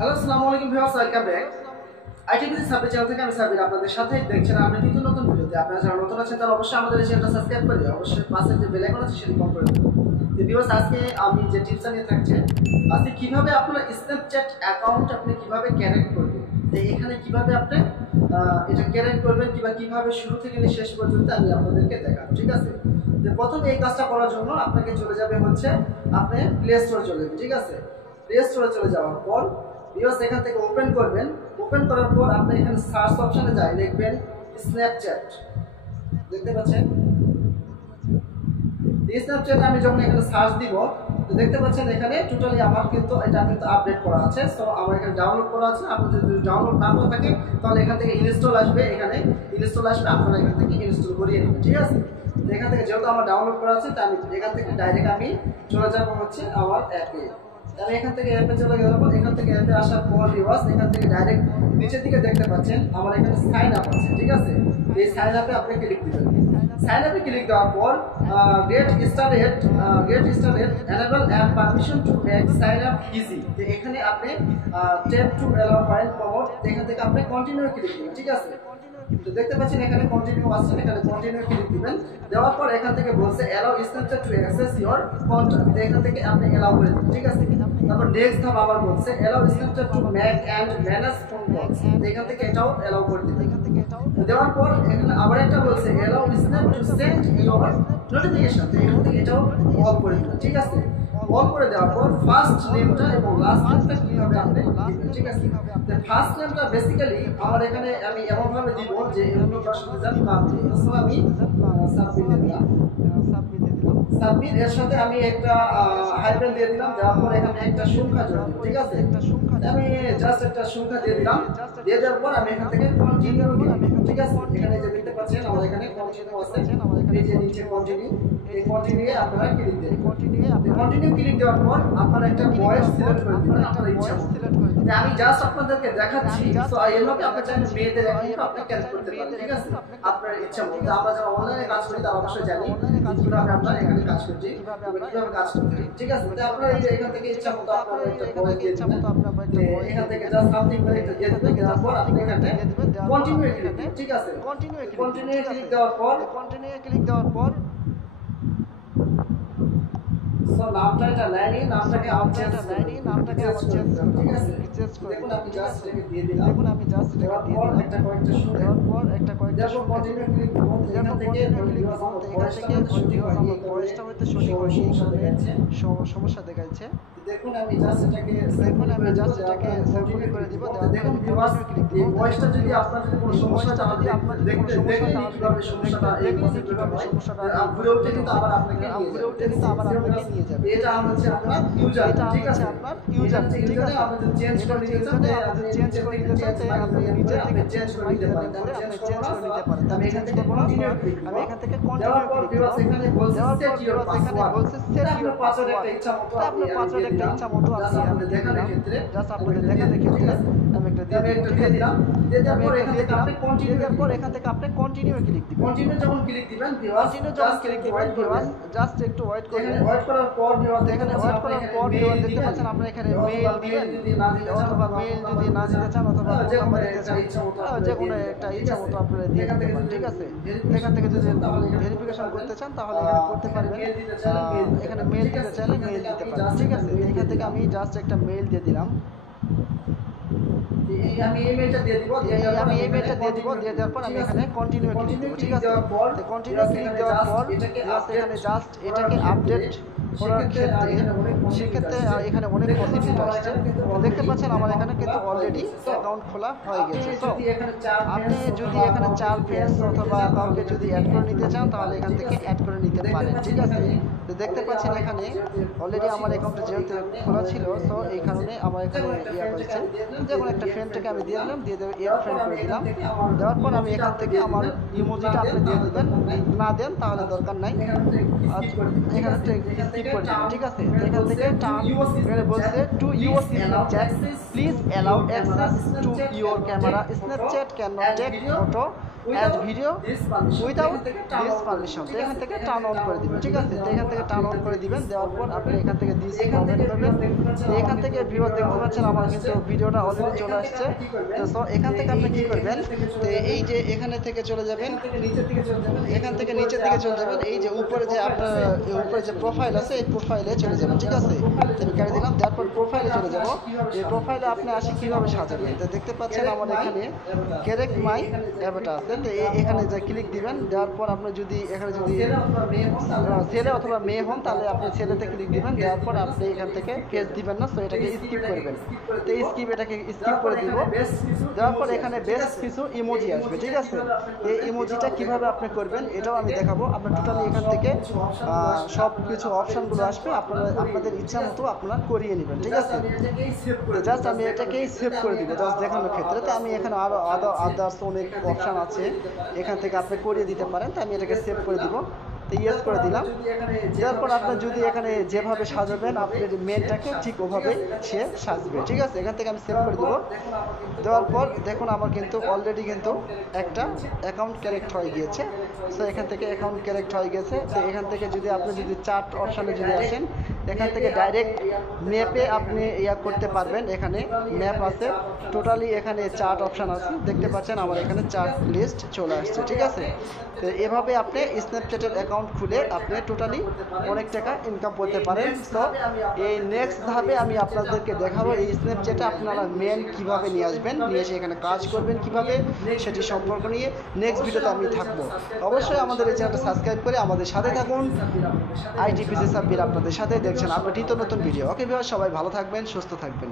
Hello আসসালামু আলাইকুম viewers, welcome back. ITBC subject channel থেকে আমি সাবির আপনাদের সাথে দেখছেন আপনি নতুন নতুন ভিডিওতে। আপনারা যারা নতুন আছেন তারা অবশ্যই আমাদের এই চ্যানেলটা সাবস্ক্রাইব করে দিন, অবশ্যই পাশে যে বেল আইকন আছে সেটা অন করে দিন। তো ভিউয়ার্স, আজকে আমি যে টিপসটা নিয়ে থাকছে, আজকে কিভাবে আপনার স্ন্যাপচ্যাট অ্যাকাউন্ট আপনি কিভাবে ক্যারেক্ট করবেন, তো এখানে কিভাবে আপনি এটা ক্যারেক্ট করবেন কিংবা কিভাবে শুরু থেকে নিয়ে শেষ পর্যন্ত আমি আপনাদেরকে দেখাবো, ঠিক আছে। তো প্রথমে এই কাজটা করার জন্য আপনাকে চলে যাবে হচ্ছে আপনি প্লে স্টোরে চলে যাবেন, ঠিক আছে। প্লে স্টোরে চলে যাওয়ার পর ভিউয়ার্স এখান থেকে ওপেন করবেন। ওপেন করার পর আপনি এখানে সার্চ অপশনে যাই, লিখবেন স্ন্যাপচ্যাট। দেখতে পাচ্ছেন স্ন্যাপচ্যাট আমি যখন এখানে সার্চ দিব তো দেখতে পাচ্ছেন এখানে টোটালি আমার কিন্তু এটা কিন্তু আপডেট করা আছে। সো আমার এখানে ডাউনলোড করা আছে। আপনি যদি ডাউনলোড না করে থাকে তাহলে এখান থেকে ইনস্টল আসবে, এখানে ইনস্টল আসবে, আপনারা এখান থেকে ইনস্টল করিয়ে নেবেন, ঠিক আছে। তো এখান থেকে যেহেতু আমার ডাউনলোড করা আছে তাই আমি এখান থেকে ডাইরেক্ট আমি চলে যাবো হচ্ছে আমার অ্যাপে। আমি এখান থেকে অ্যাপে চলে গেলাম। এখান থেকে অ্যাপে আসার পর ভিউয়ার্স এখান থেকে ডাইরেক্ট নিচের দিকে দেখতে পাচ্ছেন আমার এখানে সাইন আপ আছে, ঠিক আছে। এই সাইন আপে আপনি ক্লিক দিবেন। সাইন আপে ক্লিক দেওয়ার পর get started enable app permission to make sign up easy, তো এখানে আপনি tap to allow file forward, এখান থেকে আপনি কন্টিনিউ ক্লিক দিবেন, ঠিক আছে। তো দেখতে পাচ্ছেন এখানে কন্টিনিউ আছে, এখানে কন্টিনিউ ক্লিক দিবেন। দেওয়ার পর এখান থেকে বলছে allow Snapchat to access your contact, এখান থেকে আপনি অ্যালাউ করে দিবেন, ঠিক আছে। তারপর নেক্সট ধাপ আবার বলছে allow Snapchat to make and manage phone calls, এখান থেকে এটাও অ্যালাউ করে দিবেন। দেওয়ার পর এখানে আবার একটা বলছে allow Snap to send your notification, তো এখান থেকে এটাও অল করে দিবেন, ঠিক আছে। অল করে দেওয়ার পর ফার্স্ট নেমটা এবং লাস্ট নেমটা কিভাবে আপনি দিবেন, ঠিক আছে। তো ফার্স্ট নেমটা বেসিক্যালি আমার এখানে আমি এমন ভাবে দিব যে এমনি দর্শক জানি নাম দিই, সো আমি সাবমিট দিলাম। সাবমিট এর সাথে আমি একটা হাইফেন দিয়ে দিলাম। দেওয়ার পর এখানে একটা সংখ্যা যোগ দিব, ঠিক আছে। আমি জাস্ট একটা সংখ্যা দিয়ে দিলাম। দিয়ে দেওয়ার পর আমি এখান থেকে কন্টিনিউ দিলাম, ঠিক আছে। এখানে যে দেখতে পাচ্ছেন আমার এখানে কন্টিনিউ আছে, এই যে নিচে কন্টিনিউ, এই কন্টিনিউয়ে আপনারা ক্লিক দিন। কন্টিনিউ ক্লিক দেওয়ার পর আপনারা একটা ভয়েস সিলেক্ট করে দিবেন আপনার ইচ্ছা মতো। আমি জাস্ট আপনাদেরকে দেখাচ্ছি, সো এভাবে আপনি চাইলে মেয়েদের কিন্তু আপনি ক্যারেক্ট করতে পারেন, ঠিক আছে, আপনার ইচ্ছা মতো। আমরা যারা অনলাইনে কাজ করি তারা অবশ্যই জানি কিভাবে আমরা এখানে কাজ করছি, কিভাবে কাজ করতে হয়, ঠিক আছে। তো আপনারা এই যে এখান থেকে ইচ্ছা মতো আপনারা একটা ভয়েস দিয়ে দিবেন, এখান থেকে জাস্ট সামথিং করে একটা দিয়ে দিবেন। দেওয়ার পর আপনি এখানে কন্টিনিউ ক্লিক দিন, ঠিক আছে। কন্টিনিউ ক্লিক দেওয়ার পর সো নামটা এটা লাইনি, নামটাকে আমি চেঞ্জ করব, ঠিক আছে। দেখুন আমি জাস্ট এটাকে দিয়ে দিলাম। দেওয়ার পর একটা কয়েকটা শুনে দেখো কন্টিনিউ ক্লিক করব। এখান থেকে সমস্যা দেখাচ্ছে। দেখুন আমি জাস্ট এটাকে কন্টিনিউ করে দিব। দেখুন ভিউয়ার্স এই ভয়েসটা যদি আপনার যদি কোনো সমস্যা হয় তাহলে দেখতে কিভাবে সমস্যাটা এই সমস্যাটা ঘুরে উঠে কিন্তু আবার আপনাকে নিয়ে যাবে। এটা হচ্ছে আপনার ইউজার, ঠিক আছে। আপনার ইউজার ঠিক আছে। আপনি যদি চেঞ্জ করে নিতে চান আপনি চেঞ্জ করে নিতে চান, আপনি চেঞ্জ করে নিতে পারেন। আমি এখান থেকে কন্টিনিউ ক্লিক করব। দেওয়ার পর ভিউয়ার্স এখানে বলছে সেট ইওর পাসওয়ার্ড, আপনার পাসওয়ার্ড একটা ইচ্ছা মতো আপনি আপনাদের দেখানোর ক্ষেত্রে জাস্ট আপনাদের দেখানোর ক্ষেত্রে আমি একটা দিয়ে দিলাম। দেওয়ার পর এখান থেকে আপনি কন্টিনিউ ক্লিক দিবেন। কন্টিনিউ যখন ক্লিক দিবেন ভিউয়ার্স জাস্ট একটু ওয়েট করবেন। ওয়েট করার পর ভিউয়ার্স এখানে ওয়েট করার পর দেখতে পাচ্ছেন আপনারা এখানে মেইল দিবেন, অথবা মেইল যদি না দিতে চান অথবা যে কোনো একটা ইচ্ছা মতো আপনারা দিয়ে দিতে পারেন, ঠিক আছে। এখান থেকে যদি ভেরিফিকেশন করতে চান তাহলে এখানে করতে পারবেন। এখানে মেইল দিতে চাইলে মেইল দিতে পারেন, ঠিক আছে। এখান থেকে আমি জাস্ট একটা মেইল দিয়ে দিলাম। আমি এই মেইলটা দিয়ে দিব। দিয়ে দেওয়ার পর আমি এখানে কন্টিনিউ ক্লিক দেব, ঠিক আছে। কন্টিনিউ ক্লিক দেওয়ার পর এখানে জাস্ট এটাকে আপডেট করার সেক্ষেত্রে এখানে অনেক পজিটিভ আসছে। দেখতে পাচ্ছেন আমার এখানে কিন্তু অলরেডি অ্যাকাউন্ট খোলা হয়ে গেছে। তো আপনি যদি এখানে 4 ফ্রেন্ডস অথবা কাউকে যদি অ্যাড করে নিতে চান তাহলে এখান থেকে অ্যাড করে নিতে পারেন, ঠিক আছে। তো দেখতে পাচ্ছেন এখানে অলরেডি আমার অ্যাকাউন্টটা যেহেতু খোলা ছিল, তো এই কারণে আমার এখানে করেছে যেমন একটা ফ্রেন্ডটাকে আমি দিয়ে দিলাম, দিয়ে দেবো এড ফ্রেন্ড করে দিলাম। দেওয়ার পর আমি এখান থেকে আমার ইমোজিটা আপনি দিয়ে দেবেন, না দেন তাহলে দরকার নাই। এখানে ক্লিক করে দেবেন, ঠিক আছে। এখান থেকে টার্ন এখানে বলছে to your Snapchat please allow access to your camera, Snapchat can not take photo as video without this permission. তো এখান থেকে টার্ন অন করে দিবেন, ঠিক আছে। তো এখান থেকে থেকে টার্ন অন করে দিবেন। দেওয়ার পর আপনি এখান থেকে দিস কমেন্ট করবেন। এখান থেকে ভিউয়ার দেখতে পাচ্ছেন আমার কিন্তু ভিডিওটা অলরেডি চলে আসছে। তো সো এখান থেকে আপনি কি করবেন, তো এই যে এখানে থেকে চলে যাবেন, এখান থেকে নিচের দিকে চলে যাবেন, এই যে উপরে যে আপনার উপরে যে প্রোফাইল আছে এই প্রোফাইলে চলে যাবেন, ঠিক আছে। আমি কেটে দিলাম, তারপর প্রোফাইলে চলে যাব। এই প্রোফাইলে আপনি আসে কীভাবে সাজাবেন, তো দেখতে পাচ্ছেন আমার এখানে ক্যারেক্ট মাই অ্যাভাটার আছে। তো এখানে যে ক্লিক দিবেন, দেওয়ার পর আপনি যদি এখানে যদি ছেলে অথবা মেয়ে হন তাহলে আপনি ছেলেতে ক্লিক দিবেন। দেওয়ার পর আপনি এখান থেকে পেজ দিবেন না, তো এটাকে স্কিপ করবেন। তো এটাকে স্কিপ করে দিব। দেওয়ার পর এখানে বেশ কিছু ইমোজি আসবে, ঠিক আছে। এই ইমোজিটা কিভাবে আপনি করবেন এটাও আমি দেখাবো। আপনার টোটালি এখান থেকে সব কিছু অপশানগুলো আসবে, আপনাদের ইচ্ছা মতো আপনারা করিয়ে নেবেন, ঠিক আছে। জাস্ট আমি এটাকেই সেভ করে দিব জাস্ট দেখানোর ক্ষেত্রে। তো আমি এখানে আরও আদার্স অনেক অপশান আছে, এখান থেকে আপনি করিয়ে দিতে পারেন। তো আমি এটাকে সেভ করে দিব, তো ইয়েস করে দিলাম। তারপর আপনি যদি এখানে যেভাবে সাজাবেন আপনার মেনটাকে ঠিক ওভাবেই সে সাজবে, ঠিক আছে। এখান থেকে আমি সেভ করে দেবো। দেওয়ার পর দেখুন আমার কিন্তু অলরেডি কিন্তু একটা অ্যাকাউন্ট ক্যারেক্ট হয়ে গিয়েছে। সো এখান থেকে অ্যাকাউন্ট ক্যারেক্ট হয়ে গেছে। তো এখান থেকে যদি আপনি যদি চার্ট অপশানে যদি আসেন, এখান থেকে ডাইরেক্ট ম্যাপে আপনি করতে পারবেন। এখানে ম্যাপ আছে, টোটালি এখানে চার্ট অপশান আছে, দেখতে পাচ্ছেন আমার এখানে চার্ট লিস্ট চলে আসছে, ঠিক আছে। তো এভাবে আপনি স্ন্যাপচ্যাটের অ্যাকাউন্ট খুলে আপনি টোটালি অনেক টাকা ইনকাম করতে পারেন। তো এই নেক্সট ধাপে আমি আপনাদেরকে দেখাবো এই স্ন্যাপচ্যাটে আপনারা মেন কীভাবে নিয়ে আসবেন, নিয়ে এসে এখানে কাজ করবেন কীভাবে, সেটি সম্পর্ক নিয়ে নেক্সট ভিডিওতে আমি থাকবো। অবশ্যই আমাদের এই চ্যানেলটা সাবস্ক্রাইব করে আমাদের সাথে থাকুন। ITPC সাব্বির আপনাদের সাথে দেখছেন আপনার নিত্য নতুন ভিডিও। ওকে ভিউয়ার, সবাই ভালো থাকবেন, সুস্থ থাকবেন।